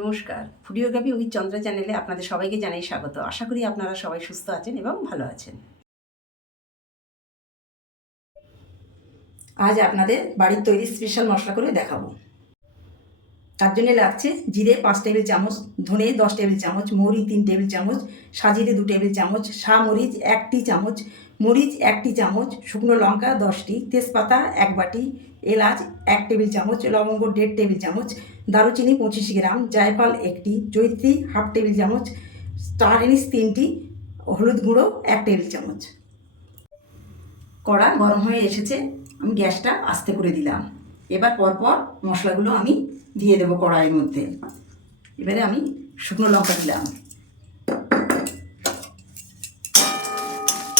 নমস্কার। ফুডিওগ্রাফি উইথ চন্দ্র চ্যানেলে আপনাদের সবাইকে জানাই স্বাগত। আশা করি আপনারা সবাই সুস্থ আছেন এবং ভালো আছেন। আজ আপনাদের বাড়ির তৈরি স্পেশাল মশলা করে দেখাবো। তার জন্য লাগছে জিরে পাঁচ টেবিল চামচ, ধনে দশ টেবিল চামচ, মৌরি তিন টেবিল চামচ সাজিরে দু টেবিল চামচ মরিচ একটি চামচ, মরিচ একটি চামচ, শুকনো লঙ্কা দশটি তেজপাতা এক বাটি, এলাচ এক টেবিল চামচ, লবঙ্গ দেড় টেবিল চামচ দারুচিনি পঁচিশ গ্রাম, জায়ফল একটি জৈত্রী হাফ টেবিল চামচ, স্টার এনিস তিনটি, হলুদ গুঁড়ো এক টেবিল চামচ। কড়া গরম হয়ে এসেছে, আমি গ্যাসটা আস্তে করে দিলাম। এবার পরপর মশলাগুলো আমি দিয়ে দেবো কড়াইয়ের মধ্যে। এবারে আমি শুকনো লঙ্কা দিলাম।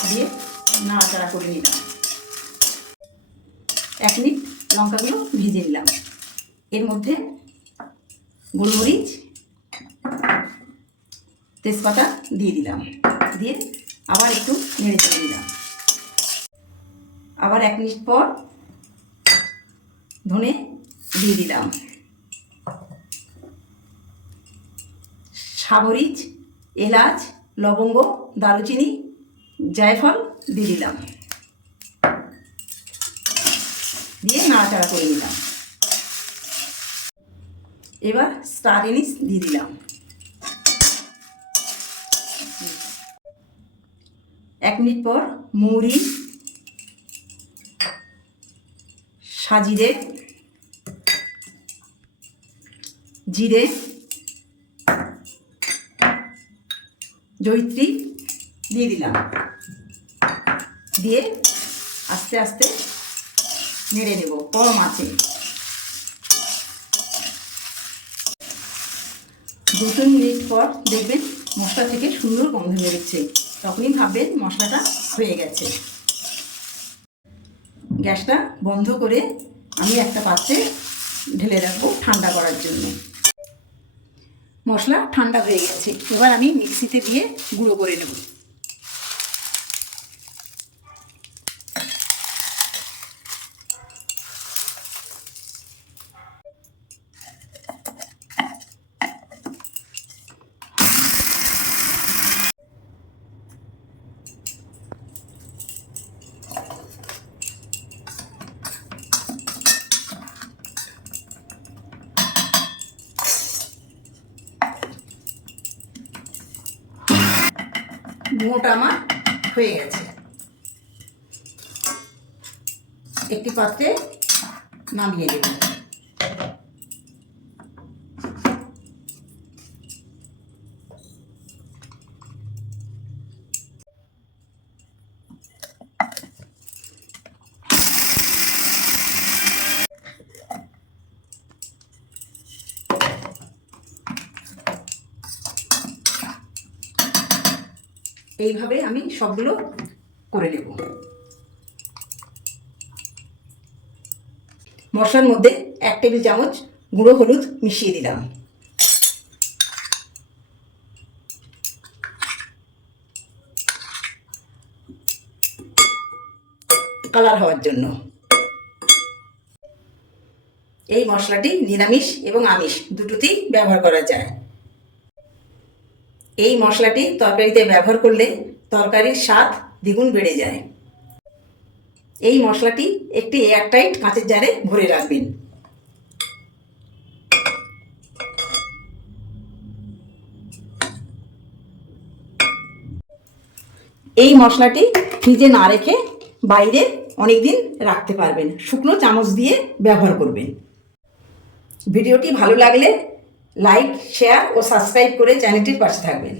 দিয়ে নাড়াচাড়া করে নিলাম। এক মিনিট লঙ্কাগুলো ভেজে নিলাম। এর মধ্যে গোলমরিচ, তেজপাতা দিয়ে দিলাম। দিয়ে আবার একটু নেড়ে চেড়ে দিলাম। আবার এক মিনিট পর ধনে দিয়ে দিলাম। সাবরিচ, এলাচ, লবঙ্গ, দারুচিনি, জায়ফল দিয়ে দিলাম। দিয়ে নাড়াচাড়া করে নিলাম। এবার স্টার এনিস দিয়ে দিলাম। এক মিনিট পর মৌরি সাজিরে জিরে জৈত্রী দিয়ে দিলাম। দিয়ে আস্তে আস্তে নেড়ে দেব কম আছে। দু তিন মিনিট পর দেখবেন মশলা থেকে সুন্দর গন্ধ বেরোচ্ছে। তখনই ভাববেন মশলাটা হয়ে গেছে। গ্যাসটা বন্ধ করে আমি একটা পাত্রে ঢেলে রাখব ঠান্ডা করার জন্য। মশলা ঠান্ডা হয়ে গেছে। এবার আমি মিক্সিতে দিয়ে গুঁড়ো করে নেব। গুঁড়োটা আমার হয়ে গেছে। একটি পাত্রে নামিয়ে দেব এইভাবে আমি সবগুলো করে নেব। মশলার মধ্যে এক টেবিল চামচ গুঁড়ো হলুদ মিশিয়ে দিলাম। কালার হওয়ার জন্য। এই মশলাটি নিরামিষ এবং আমিষ দুটোতেই ব্যবহার করা যায়। এই মশলাটি তরকারিতে ব্যবহার করলে তরকারির স্বাদ দ্বিগুণ বেড়ে যায়। এই মশলাটি একটি এয়ারটাইট কাঁচের জারে ভরে রাখবেন। এই মশলাটি ফ্রিজে না রেখে বাইরে অনেক দিন রাখতে পারবেন। শুকনো চামচ দিয়ে ব্যবহার করবেন। ভিডিওটি ভালো লাগলে লাইক শেয়ার ও সাবস্ক্রাইব করে চ্যানেলটির পাশে থাকবেন।